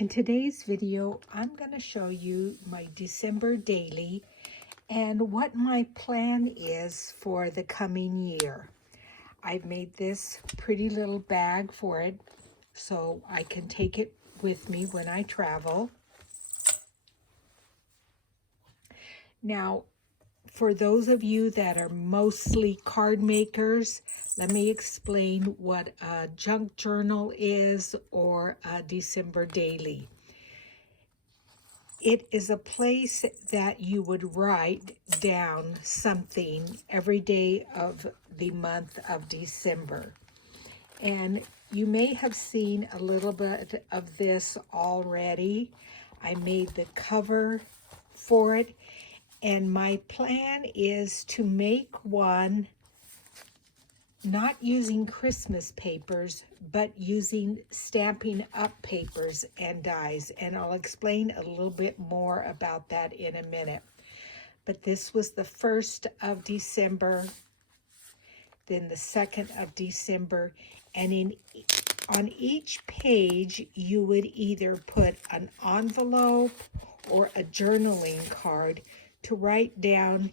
In today's video, I'm going to show you my December daily and what my plan is for the coming year. I've made this pretty little bag for it so I can take it with me when I travel. Now, for those of you that are mostly card makers, let me explain what a junk journal is or a December daily. It is a place that you would write down something every day of the month of December. And you may have seen a little bit of this already. I made the cover for it. And my plan is to make one not using Christmas papers, but using Stampin' Up papers and dies. And I'll explain a little bit more about that in a minute. But this was the 1st of December, then the 2nd of December. And on each page, you would either put an envelope or a journaling card to write down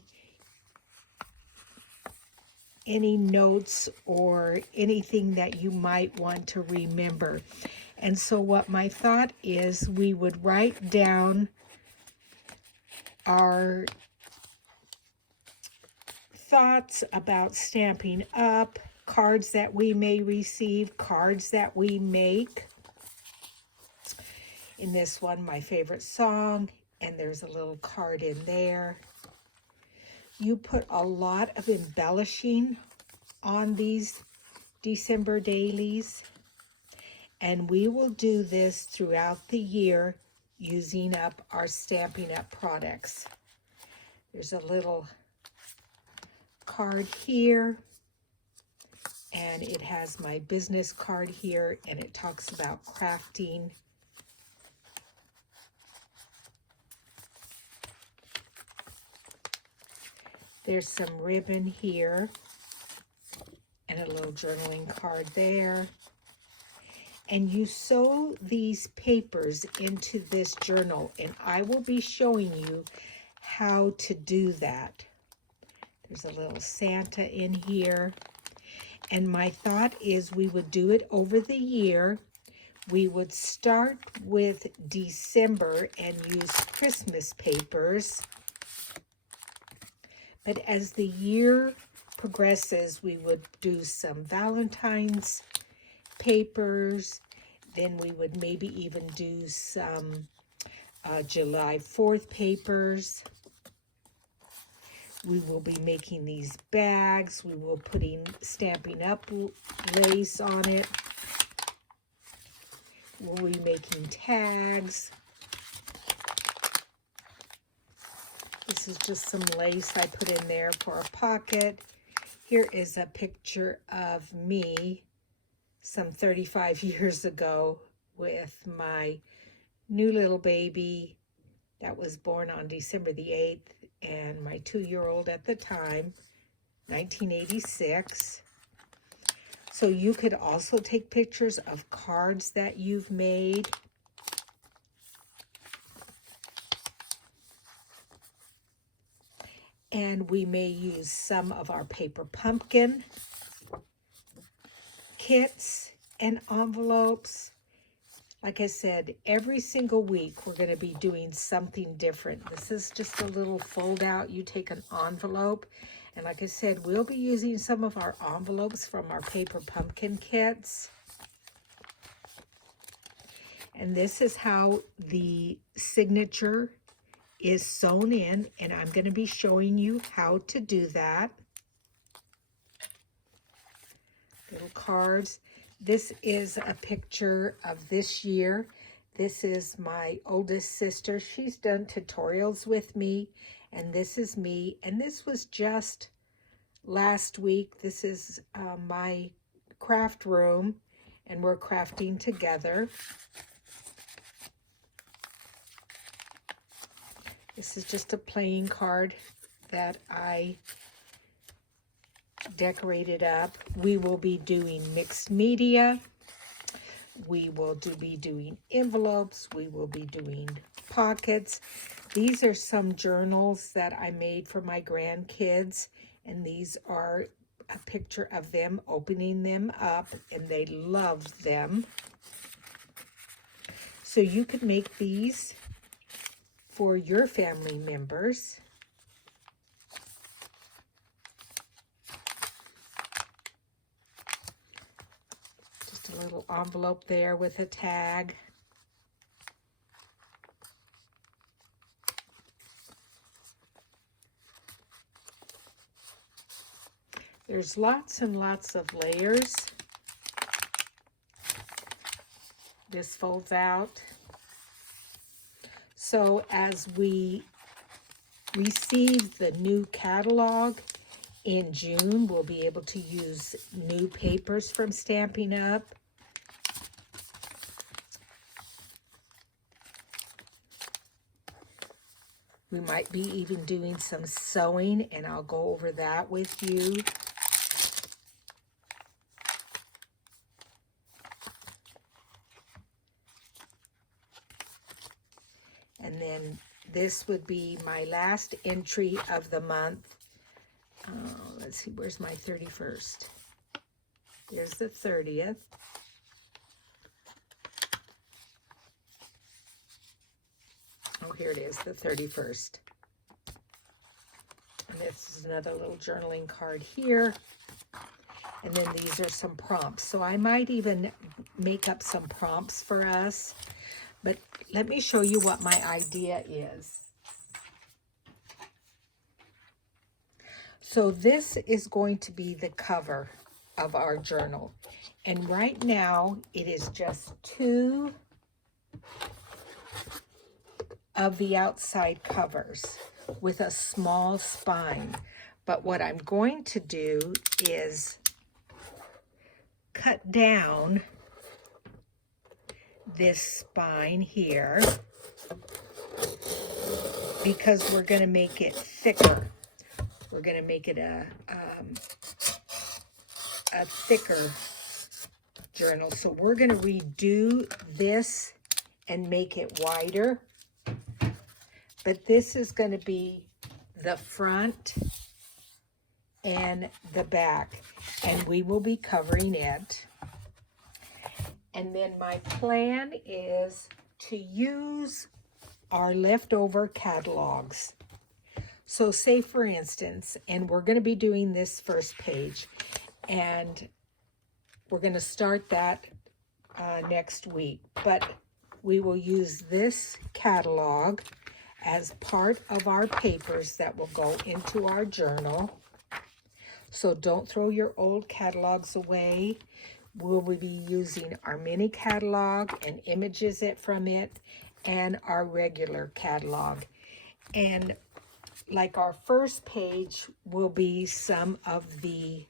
any notes or anything that you might want to remember. And so what my thought is, we would write down our thoughts about Stampin' Up, cards that we may receive, cards that we make. In this one, my favorite song, and there's a little card in there. You put a lot of embellishing on these December dailies, and we will do this throughout the year using up our Stampin' Up products. There's a little card here, and it has my business card here, and it talks about crafting. There's some ribbon here and a little journaling card there. And you sew these papers into this journal, and I will be showing you how to do that. There's a little Santa in here. And my thought is we would do it over the year. We would start with December and use Christmas papers. But as the year progresses, we would do some Valentine's papers. Then we would maybe even do some July 4th papers. We will be making these bags. We will putting Stampin' Up lace on it. We'll be making tags. This is just some lace I put in there for a pocket. Here is a picture of me some 35 years ago with my new little baby that was born on December the 8th and my 2-year-old at the time, 1986. So you could also take pictures of cards that you've made. And we may use some of our paper pumpkin kits and envelopes. Like I said, every single week we're going to be doing something different. This is just a little fold out. You take an envelope, and like I said, we'll be using some of our envelopes from our paper pumpkin kits. And this is how the signature is sewn in, and I'm going to be showing you how to do that. Little cards. This is a picture of this year. This is my oldest sister. She's done tutorials with me, and this is me. And this was just last week. This is my craft room, and we're crafting together. This is just a playing card that I decorated up. We will be doing mixed media. We will be doing envelopes. We will be doing pockets. These are some journals that I made for my grandkids, and these are a picture of them opening them up, and they loved them. So you could make these for your family members. Just a little envelope there with a tag. There's lots and lots of layers. This folds out. So as we receive the new catalog in June, we'll be able to use new papers from Stampin' Up. We might be even doing some sewing, and I'll go over that with you. And then this would be my last entry of the month. Let's see, where's my 31st? There's the 30th. Oh, here it is, the 31st. And this is another little journaling card here. And then these are some prompts. So I might even make up some prompts for us. But let me show you what my idea is. So this is going to be the cover of our journal. And right now it is just 2 of the outside covers with a small spine. But what I'm going to do is cut down this spine here because we're going to make it thicker. We're going to make it a thicker journal. So we're going to redo this and make it wider. But this is going to be the front and the back, and we will be covering it. And then my plan is to use our leftover catalogs. So say for instance, and we're going to be doing this first page, and we're going to start that next week, but we will use this catalog as part of our papers that will go into our journal. So don't throw your old catalogs away. We'll be using our mini catalog and images from it and our regular catalog. And like our first page will be some of the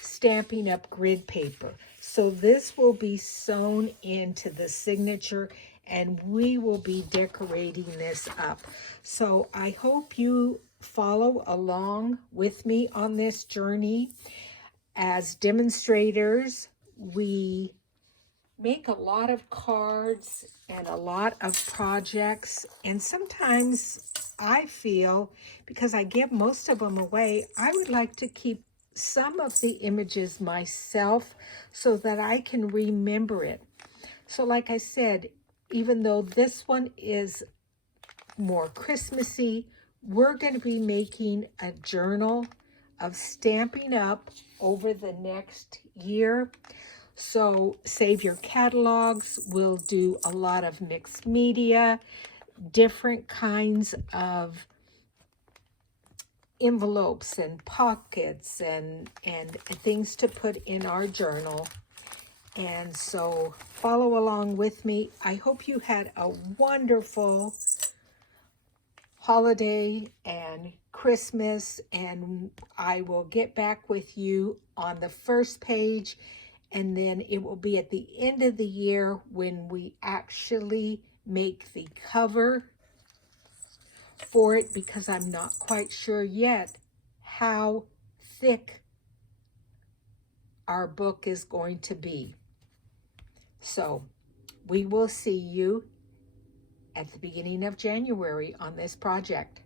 Stampin' Up! Grid paper. So this will be sewn into the signature, and we will be decorating this up. So I hope you follow along with me on this journey. As demonstrators, we make a lot of cards and a lot of projects, and sometimes I feel, because I give most of them away, I would like to keep some of the images myself so that I can remember it. So like I said, even though this one is more Christmassy, we're going to be making a journal of Stampin' Up! Over the next year. So save your catalogs. We'll do a lot of mixed media, different kinds of envelopes and pockets and things to put in our journal. And so follow along with me. I hope you had a wonderful holiday and Christmas, and I will get back with you on the first page, and then it will be at the end of the year when we actually make the cover for it, because I'm not quite sure yet how thick our book is going to be. So we will see you at the beginning of January on this project.